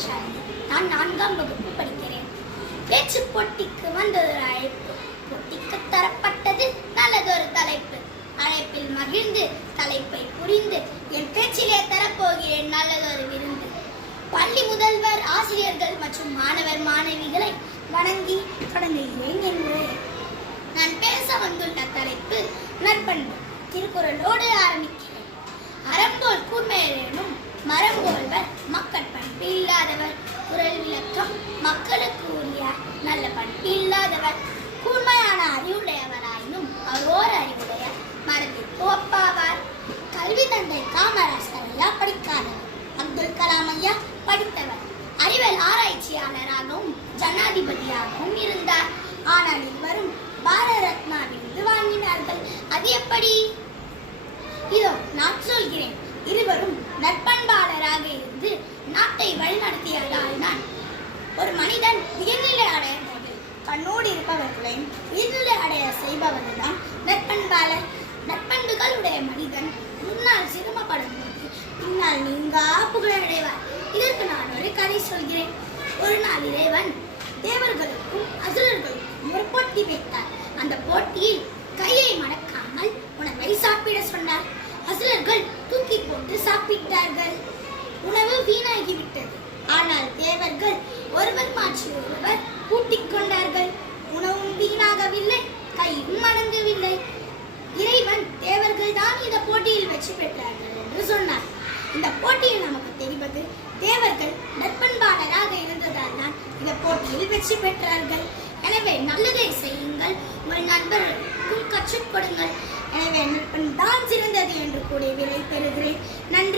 வைஷாலி. நான் 4ஆம் வகுப்பு படிக்கிறேன். பேச்சு போட்டிக்கு வந்ததொரு அழைப்பு. போட்டிக்கு தரப்பட்டது நல்லதொரு தலைப்பு. அழைப்பில் மகிழ்ந்து தலைப்பை புரிந்து என் பேச்சிலே தரப்போகிறேன் நல்லதொரு விருந்து. பள்ளி முதல்வர், ஆசிரியர்கள் மற்றும் மாணவர் மாணவிகளை வணங்கி தொடங்குகிறேன் என்று. நான் பேச வந்துள்ள தலைப்பு நற்பண்பு. திருக்குறளோடு ஆரம்பிக்கிறேன். அறம்போல் கூர்மையரேனும் மரம்போல்வர் மக்கள் பண்பு இல்லாதவர். குறள் விளக்கம். மக்களுக்கு உரிய நல்ல பண்பு இல்லாதவர் கூர்மையான அறிவுடையவராயினும் அவரோர் அறிவுடைய மரத்திற்கு ஒப்பாவார். கல்வி தந்தை காமராசர் ஐயா படிக்காதவர். அப்துல் கலாம் ஐயா படித்தவர். அறிவியல் ஆராய்ச்சியாளராகவும் ஜனாதிபதியாகவும் இருந்தார். ஆனால் இருவரும் பாரத ரத்னா விருது வாங்கினார்கள். அது எப்படி? இதோ நான் சொல்கிறேன். இருவரும் நற்பண்பாளராக இருந்து நாட்டை வழிநடத்தியதால் தான். ஒரு மனிதன் உயர்நிலை அடையும் போது கண்ணோடு இருப்பவர்களையும் உயர்நிலை அடைய செய்பவர்தான் நற்பண்பாளர். நற்பண்புகளுடைய மனிதன் முன்னால் சிரமப்படும் போது பின்னால் நீங்கா புகழடைவார். இதற்கு நான் ஒரு கதை சொல்கிறேன். ஒரு நாள் இறைவன் தேவர்களுக்கும் அசுரர்களுக்கும் ஒரு போட்டி வைத்தார். அந்த போட்டியில் கையை மடக்காமல் உணவை சாப்பிட சொன்னார். அசுரர்கள் தூக்கி போட்டு சாப்பிட்டார்கள். உணவு வீணாகிவிட்டது. ஆனால் தேவர்கள் ஒருவர் மாற்றி ஒருவர் கூட்டிக் கொண்டார்கள். உணவும் வீணாகவில்லை, கையும் மடங்கவில்லை. இறைவன் தேவர்கள் தான் இந்த போட்டியில் வெற்றி பெற்றார்கள் என்று சொன்னார். இந்த போட்டியில் நமக்கு தெரிவது தேவர்கள் நற்பண்பாளராக இருந்ததால் தான் இந்த போட்டியில் வெற்றி பெற்றார்கள். எனவே நல்லதை செய்யுங்கள், உங்கள் நண்பர்களுக்கும் கற்றுக் கொடுங்கள். எனவே நற்பண்பு தான் சிறந்தது என்று கூறி விடை பெறுகிறேன். நன்றி.